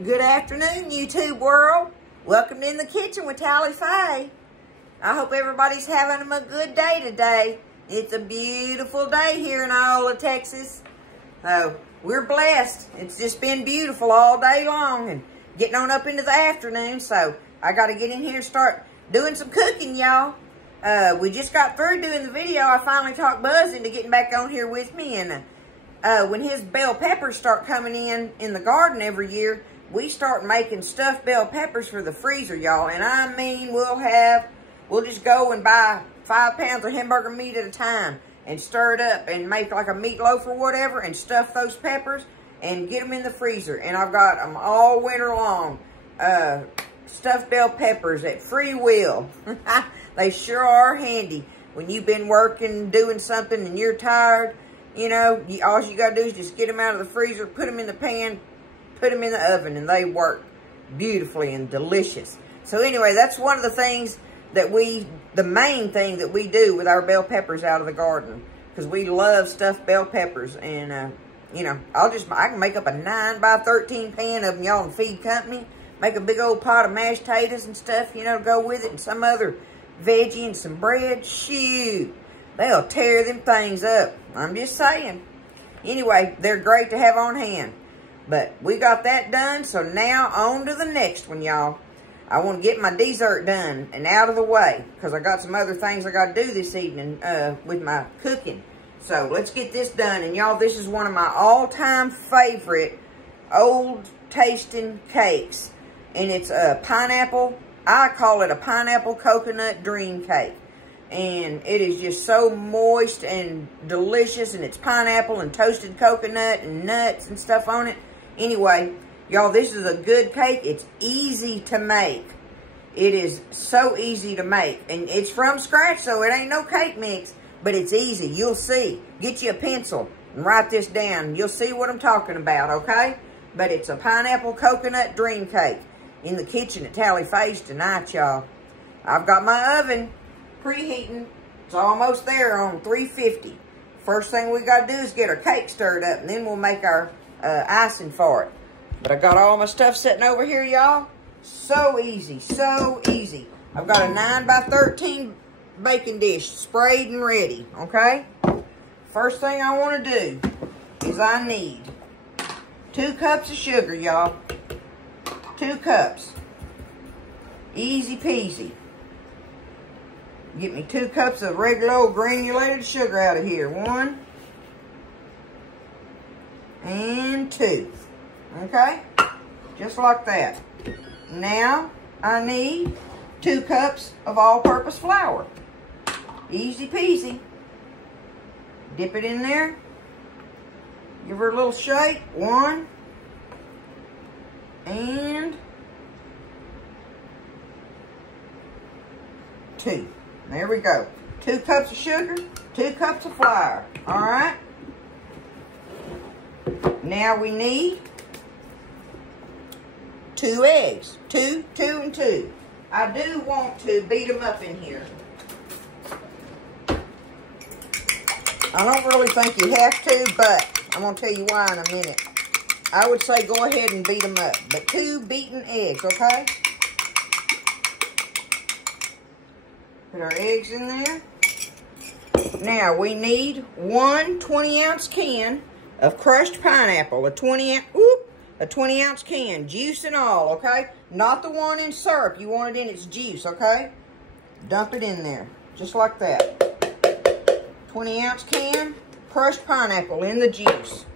Good afternoon, YouTube world. Welcome to In the Kitchen with Tally Faye. I hope everybody's having a good day today. It's a beautiful day here in Iola, Texas. We're blessed. It's just been beautiful all day long and getting on up into the afternoon. So I got to get in here and start doing some cooking, y'all. We just got through doing the video. I finally talked Buzz into getting back on here with me. And when his bell peppers start coming in the garden every year, we start making stuffed bell peppers for the freezer, y'all. And I mean, we'll just go and buy 5 pounds of hamburger meat at a time and stir it up and make like a meatloaf or whatever and stuff those peppers and get them in the freezer. And I've got them all winter long. Stuffed bell peppers at free will. They sure are handy. When you've been working, doing something, and you're tired, you know, all you got to do is just get them out of the freezer, put them in the pan, put them in the oven, and they work beautifully and delicious. So anyway, that's one of the things that the main thing that we do with our bell peppers out of the garden, because we love stuffed bell peppers. And, you know, I can make up a 9 by 13 pan of them, y'all, and feed company. Make a big old pot of mashed potatoes and stuff, you know, to go with it, and some other veggie and some bread. Shoot, they'll tear them things up. I'm just saying. Anyway, they're great to have on hand. But we got that done, so now on to the next one, y'all. I want to get my dessert done and out of the way, because I got some other things I got to do this evening with my cooking. So let's get this done. And y'all, this is one of my all-time favorite old-tasting cakes. And it's a pineapple, I call it a pineapple coconut dream cake. And it is just so moist and delicious, and it's pineapple and toasted coconut and nuts and stuff on it. Anyway, y'all, this is a good cake. It's easy to make. It is so easy to make. And it's from scratch, so it ain't no cake mix, but it's easy. You'll see. Get you a pencil and write this down. You'll see what I'm talking about, okay? But it's a pineapple coconut dream cake in the kitchen at Tally Faye's tonight, y'all. I've got my oven preheating. It's almost there on 350. First thing we got to do is get our cake stirred up, and then we'll make our icing for it. But I got all my stuff sitting over here, y'all. So easy, so easy. I've got a 9 by 13 baking dish sprayed and ready, okay? First thing I want to do is I need 2 cups of sugar, y'all. 2 cups. Easy peasy. Get me 2 cups of regular old granulated sugar out of here. 1 and 2. Okay? Just like that. Now, I need 2 cups of all-purpose flour. Easy peasy. Dip it in there. Give her a little shake. 1 and 2. There we go. 2 cups of sugar, 2 cups of flour. All right. Now we need 2 eggs. 2, 2, and 2. I do want to beat them up in here. I don't really think you have to, but I'm going to tell you why in a minute. I would say go ahead and beat them up. But 2 beaten eggs, okay? Put our eggs in there. Now, we need 1 20-ounce can of crushed pineapple. A 20-ounce can, juice and all, okay? Not the one in syrup. You want it in its juice, okay? Dump it in there, just like that. 20-ounce can, crushed pineapple in the juice.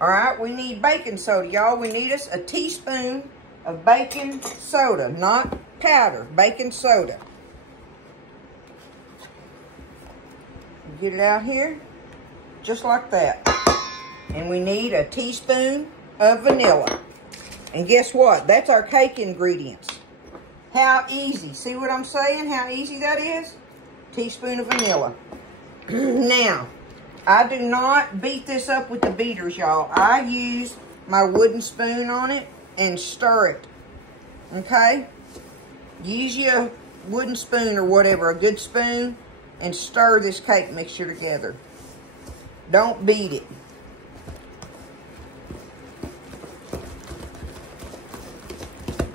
All right, we need baking soda, y'all. We need us a teaspoon of baking soda, not powder, baking soda. Get it out here, just like that. And we need a teaspoon of vanilla. And guess what? That's our cake ingredients. How easy. See what I'm saying? How easy that is? Teaspoon of vanilla. Now, I do not beat this up with the beaters, y'all. I use my wooden spoon on it and stir it. Okay? Use your wooden spoon or whatever, a good spoon, and stir this cake mixture together. Don't beat it.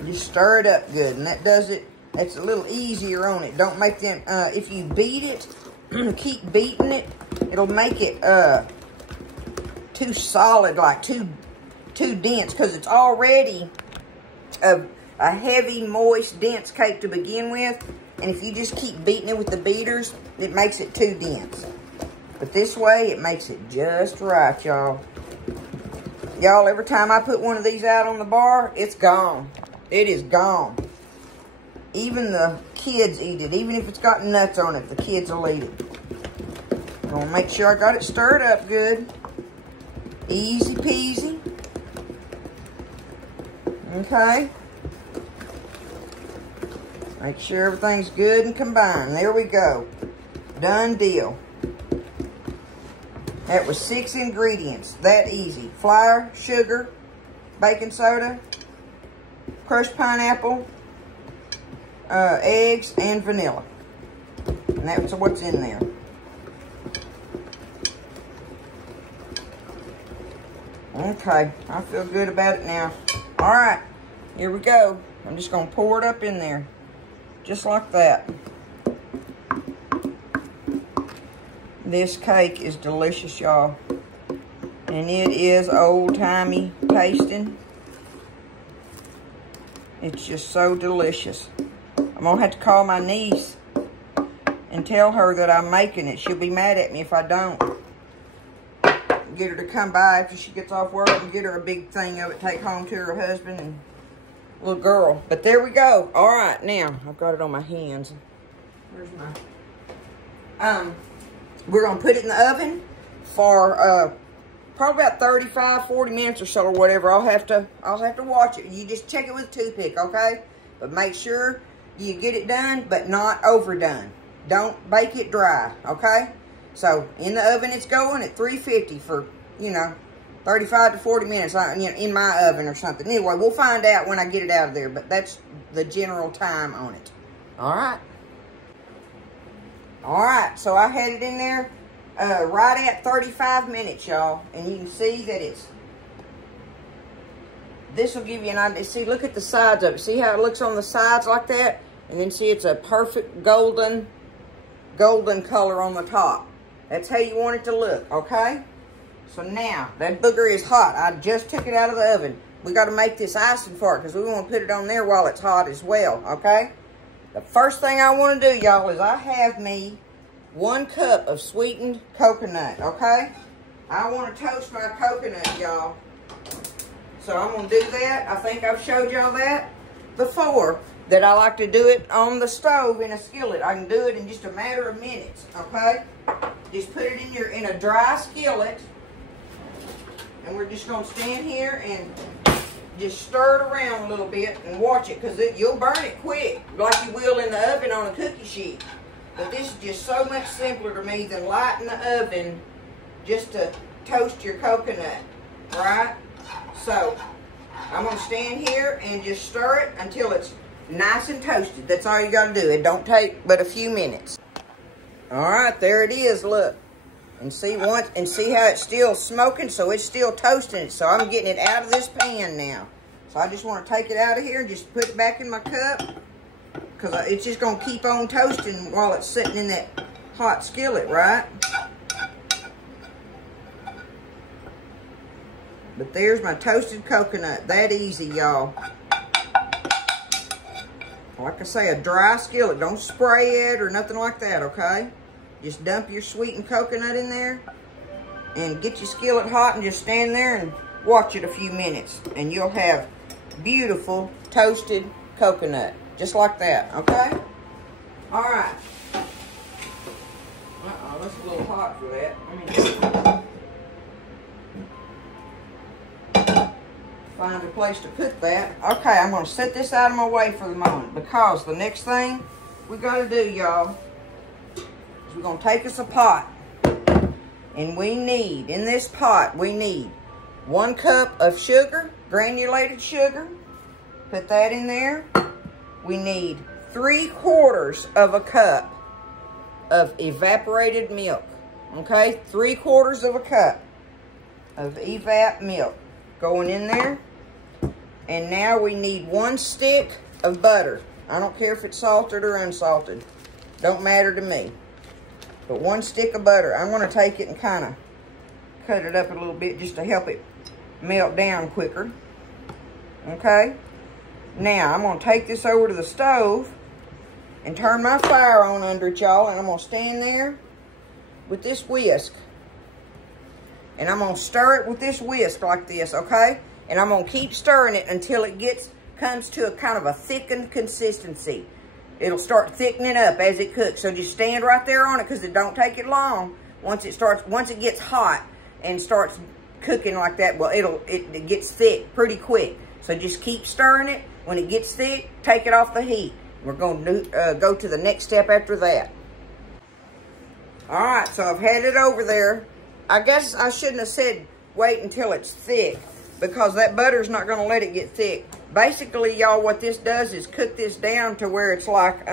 Just stir it up good, and that does it. That's a little easier on it. Don't make them, if you beat it, keep beating it, it'll make it too solid, like too dense, because it's already a heavy, moist, dense cake to begin with. And if you just keep beating it with the beaters, it makes it too dense. But this way, it makes it just right, y'all. Y'all, every time I put one of these out on the bar, it's gone. It is gone. Even the kids eat it. Even if it's got nuts on it, the kids will eat it. I'm going to make sure I got it stirred up good. Easy peasy. Okay. Make sure everything's good and combined. There we go. Done deal. That was 6 ingredients. That easy. Flour, sugar, baking soda, crushed pineapple, eggs, and vanilla. And that's what's in there. Okay, I feel good about it now. All right, here we go. I'm just going to pour it up in there. Just like that. This cake is delicious, y'all. And it is old-timey tasting. It's just so delicious. I'm going to have to call my niece and tell her that I'm making it. She'll be mad at me if I don't. Get her to come by after she gets off work and get her a big thing of it, take home to her husband and little girl. But there we go. All right, now I've got it on my hands. Where's my we're gonna put it in the oven for probably about 35-40 minutes or so, or whatever. I'll have to watch it. You just check it with a toothpick, okay? But make sure you get it done, but not overdone. Don't bake it dry, okay? So in the oven it's going at 350 for, you know, 35 to 40 minutes, in my oven or something. Anyway, we'll find out when I get it out of there, but that's the general time on it. All right. All right, so I had it in there right at 35 minutes, y'all. And you can see that this will give you an idea. See, look at the sides of it. See how it looks on the sides like that? And then see, it's a perfect golden color on the top. That's how you want it to look, okay? So now, that booger is hot. I just took it out of the oven. We got to make this icing for it because we want to put it on there while it's hot as well, okay? The first thing I want to do, y'all, is I have me 1 cup of sweetened coconut, okay? I want to toast my coconut, y'all. So I'm going to do that. I think I've showed y'all that before, that I like to do it on the stove in a skillet. I can do it in just a matter of minutes, okay? Just put it in a dry skillet. And we're just going to stand here and just stir it around a little bit and watch it, because you'll burn it quick like you will in the oven on a cookie sheet. But this is just so much simpler to me than lighting the oven just to toast your coconut, right? So I'm going to stand here and just stir it until it's nice and toasted. That's all you got to do. It don't take but a few minutes. All right, there it is. Look. And see how it's still smoking, so it's still toasting it. So I'm getting it out of this pan now. So I just want to take it out of here and just put it back in my cup, because it's just going to keep on toasting while it's sitting in that hot skillet, right? But there's my toasted coconut. That easy, y'all. Like I say, a dry skillet. Don't spray it or nothing like that, okay? Just dump your sweetened coconut in there and get your skillet hot and just stand there and watch it a few minutes. And you'll have beautiful toasted coconut. Just like that, okay? All right. Uh-oh, that's a little hot for that. Find a place to put that. Okay, I'm going to set this out of my way for the moment, because the next thing we got to do, y'all, we're going to take us a pot, and we need, in this pot, we need 1 cup of sugar, granulated sugar. Put that in there. We need 3/4 of a cup of evaporated milk. Okay, 3/4 of a cup of evap milk going in there. And now we need 1 stick of butter. I don't care if it's salted or unsalted. Don't matter to me. But 1 stick of butter. I'm going to take it and kind of cut it up a little bit just to help it melt down quicker. Okay? Now, I'm going to take this over to the stove and turn my fire on under it, y'all. And I'm going to stand there with this whisk. And I'm going to stir it with this whisk like this, okay? And I'm going to keep stirring it until it comes to a kind of a thickened consistency. It'll start thickening up as it cooks. So just stand right there on it because it don't take it long. Once it gets hot and starts cooking like that, well, it gets thick pretty quick. So just keep stirring it. When it gets thick, take it off the heat. We're going to go to the next step after that. All right, so I've had it over there. I guess I shouldn't have said wait until it's thick because that butter's not going to let it get thick. Basically, y'all, what this does is cook this down to where it's like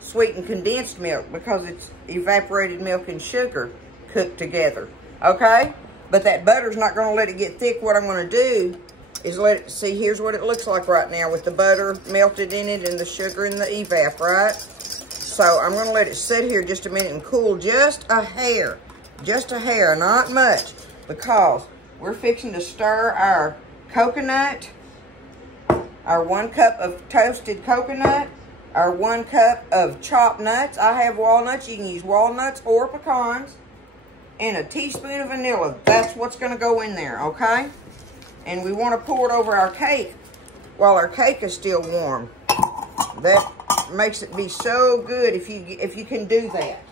sweetened condensed milk because it's evaporated milk and sugar cooked together, okay? But that butter's not going to let it get thick. What I'm going to do is see, here's what it looks like right now with the butter melted in it and the sugar and the evap, right? So I'm going to let it sit here just a minute and cool just a hair, not much, because we're fixing to stir our coconut, our 1 cup of toasted coconut, our 1 cup of chopped nuts. I have walnuts. You can use walnuts or pecans. And a teaspoon of vanilla. That's what's going to go in there, okay? And we want to pour it over our cake while our cake is still warm. That makes it be so good if you can do that.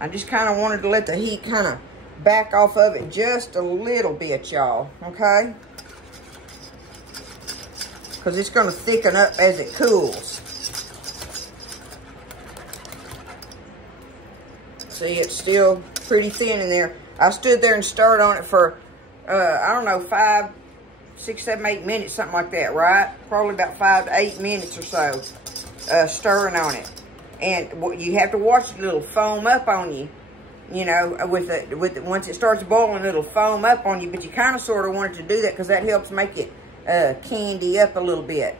I just kind of wanted to let the heat kind of back off of it just a little bit, y'all, okay? Because it's going to thicken up as it cools. See, it's still pretty thin in there. I stood there and stirred on it for, I don't know, 5, 6, 7, 8 minutes, something like that, right? Probably about 5 to 8 minutes or so, stirring on it. And you have to watch it, it'll foam up on you. You know, once it starts boiling, it'll foam up on you. But you kind of sort of want it to do that because that helps make it candy up a little bit.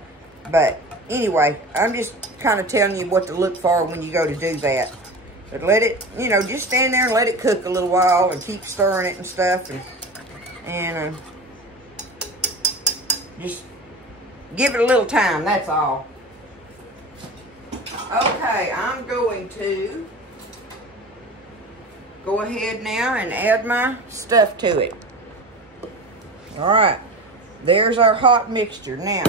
But anyway, I'm just kind of telling you what to look for when you go to do that. But let it, you know, just stand there and let it cook a little while and keep stirring it and stuff. And just give it a little time, that's all. Okay, I'm going to go ahead now and add my stuff to it. All right, there's our hot mixture. Now,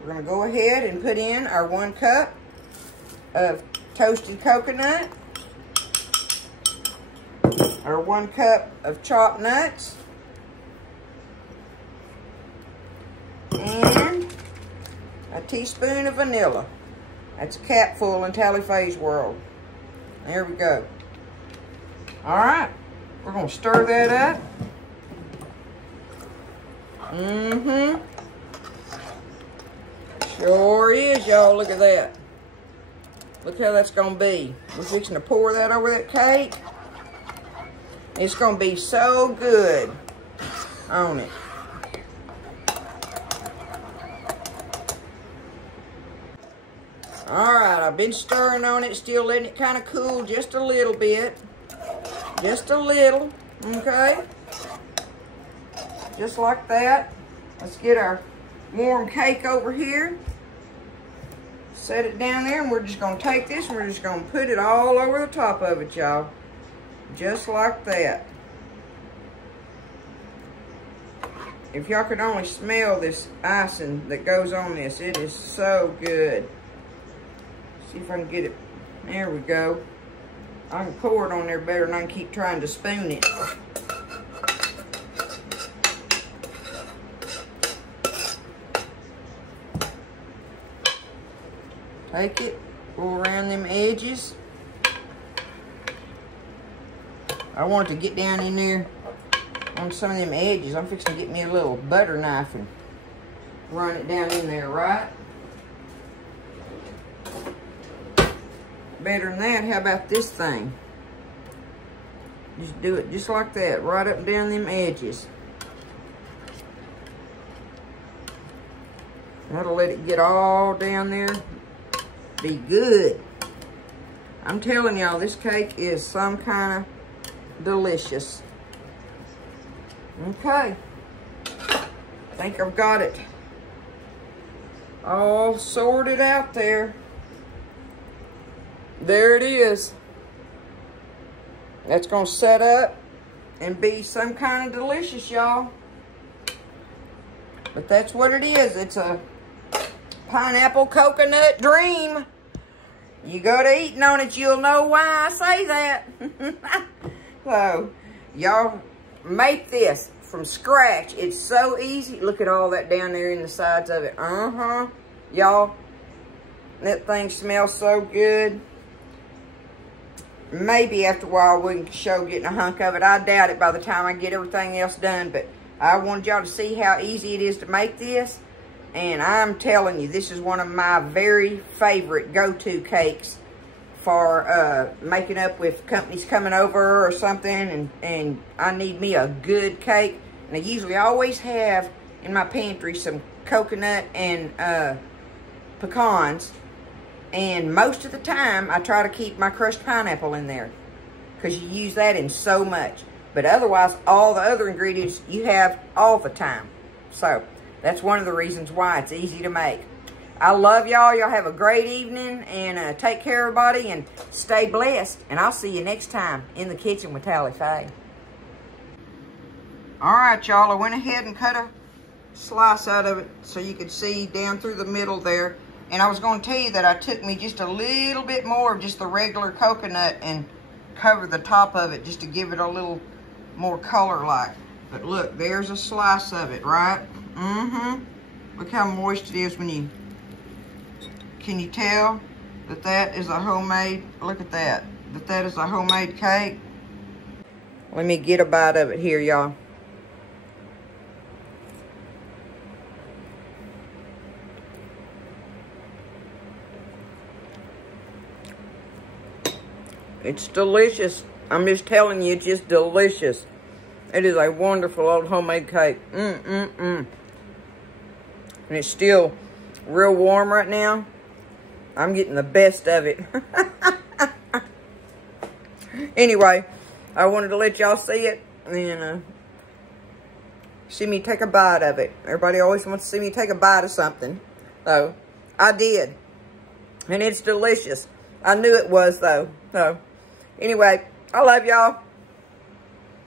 we're going to go ahead and put in our 1 cup of toasted coconut, our 1 cup of chopped nuts, and a teaspoon of vanilla. That's a capful in Tally Faye's world. There we go. All right, we're gonna stir that up. Sure is, y'all. Look at that. Look how that's gonna be. We're fixing to pour that over that cake. It's gonna be so good on it. All right, I've been stirring on it, still letting it kind of cool just a little bit. Just a little, okay? Just like that. Let's get our warm cake over here. Set it down there, and we're just gonna take this and we're just gonna put it all over the top of it, y'all. Just like that. If y'all could only smell this icing that goes on this, it is so good. See if I can get it. There we go. I can pour it on there better than I can keep trying to spoon it. Take it, go around them edges. I want it to get down in there on some of them edges. I'm fixing to get me a little butter knife and run it down in there, right? better than that, how about this thing? Just do it just like that, right up and down them edges. That'll let it get all down there. Be good. I'm telling y'all, this cake is some kind of delicious. Okay. I think I've got it all sorted out there. There it is. That's going to set up and be some kind of delicious, y'all. But that's what it is. It's a pineapple coconut dream. You go to eating on it, you'll know why I say that. So, y'all make this from scratch. It's so easy. Look at all that down there in the sides of it. Y'all, that thing smells so good. Maybe after a while we can show getting a hunk of it. I doubt it by the time I get everything else done, but I wanted y'all to see how easy it is to make this. And I'm telling you, this is one of my very favorite go-to cakes for making up with companies coming over or something, and I need me a good cake. And I usually always have in my pantry some coconut and pecans. And most of the time, I try to keep my crushed pineapple in there, because you use that in so much. But otherwise, all the other ingredients you have all the time. So that's one of the reasons why it's easy to make. I love y'all. Y'all have a great evening, and take care, everybody, and stay blessed. And I'll see you next time in the kitchen with Tally Faye. All right, y'all. I went ahead and cut a slice out of it so you could see down through the middle there. And I was going to tell you that I took me just a little bit more of just the regular coconut and covered the top of it just to give it a little more color like. But look, there's a slice of it, right? Look how moist it is when you... Can you tell that that is a homemade... Look at that. That is a homemade cake. Let me get a bite of it here, y'all. It's delicious. I'm just telling you, it's just delicious. It is a wonderful old homemade cake. And it's still real warm right now. I'm getting the best of it. Anyway, I wanted to let y'all see it and see me take a bite of it. Everybody always wants to see me take a bite of something. So, I did. And it's delicious. I knew it was, though. So, anyway, I love y'all.